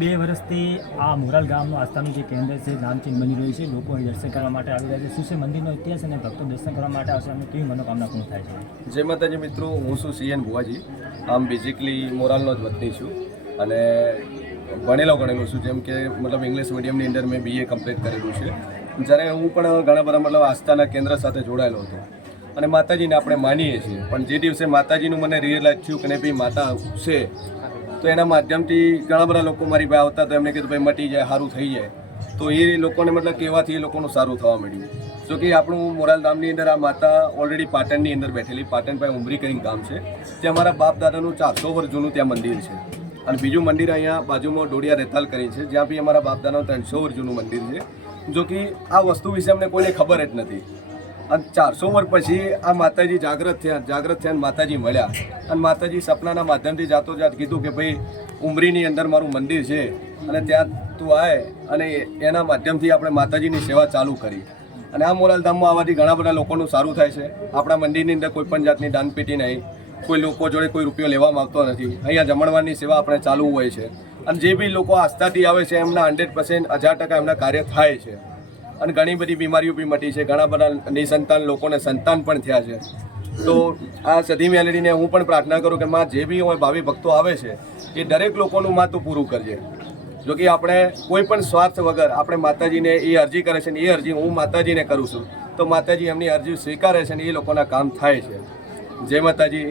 2 વર્ષથી આ મોરાલ ગામનું આસ્થાનું જે કેન્દ્ર છે નામચીન બની રહ્યું છે. લોકો અહીં દર્શન કરવા માટે આવી રહ્યા છે. શું છે મંદિરનો ઇતિહાસ અને ભક્તો દર્શન કરવા માટે આવશે અને કેવી મનોકામના પૂર્ણ થાય છે? જય માતાજી મિત્રો, હું છું CN ભુવાજી. આમ બેઝિકલી મોરાલનો જ વતની છું અને ભણેલો છું. જેમ કે મતલબ ઇંગ્લિશ મીડિયમની અંદર મેં BA કમ્પ્લીટ કરેલું છે. જ્યારે હું પણ ઘણા બધા મતલબ આસ્થાના કેન્દ્ર સાથે જોડાયેલો હતો અને માતાજીને આપણે માનીએ છીએ, પણ જે દિવસે માતાજીનું મને રિયલાઇઝ થયું કે ને ભાઈ માતા છે, તો એના માધ્યમથી ઘણા બધા લોકો મારી પાસે આવતા તો એમને કીધું ભાઈ મટી જાય, સારું થઈ જાય. તો એ લોકોને મતલબ કહેવાથી એ લોકોનું સારું થવા માંડ્યું. જો કે આપણું મોરાલ ગામની અંદર આ માતા ઓલરેડી પાટણની અંદર બેઠેલી, પાટણ પાસે ઉમરી કરીને ગામ છે, ત્યાં મારા બાપ દાદાનું 400 વર્ષ જૂનું ત્યાં મંદિર છે. અને બીજું મંદિર અહીંયા બાજુમાં ડોડિયા રેતાલ કરી છે, જ્યાં બી અમારા બાપ દાદાનું 300 વર્ષ જૂનું મંદિર છે. જો કે આ વસ્તુ વિશે અમને કોઈને ખબર જ નથી. અને 400 વર્ષ પછી આ માતાજી જાગૃત થયા માતાજી મળ્યા અને માતાજી સપનાના માધ્યમથી જાતો કીધું કે ભાઈ ઉમરીની અંદર મારું મંદિર છે અને ત્યાં તું આય, અને એના માધ્યમથી આપણે માતાજીની સેવા ચાલુ કરી. અને આ મોરાલ ધામમાં આવવાથી ઘણા બધા લોકોનું સારું થાય છે. આપણા મંદિરની અંદર કોઈ પણ જાતની દાનપેટી નહીં, કોઈ લોકો જોડે કોઈ રૂપિયો લેવામાં આવતો નથી. અહીંયા જમણવારની સેવા આપણે ચાલુ હોય છે અને જે બી લોકો આસ્થાથી આવે છે એમના 100% 1000% એમના કાર્ય થાય છે. અને ઘણી બધી બીમારીઓ બી મટી છે. ઘણા બધા નિસંતાન લોકોને સંતાન પણ થયા છે. તો આ સધી મેલેડીને હું પણ પ્રાર્થના કરું કે માં જે બી હોય ભાવિ ભક્તો આવે છે એ દરેક લોકોનું માં તું પૂરું કરજે. જો કે આપણે કોઈ પણ સ્વાર્થ વગર આપણે માતાજીને એ અરજી કરે છે ને એ અરજી હું માતાજીને કરું છું, તો માતાજી એમની અરજી સ્વીકારે છે ને એ લોકોના કામ થાય છે. જય માતાજી.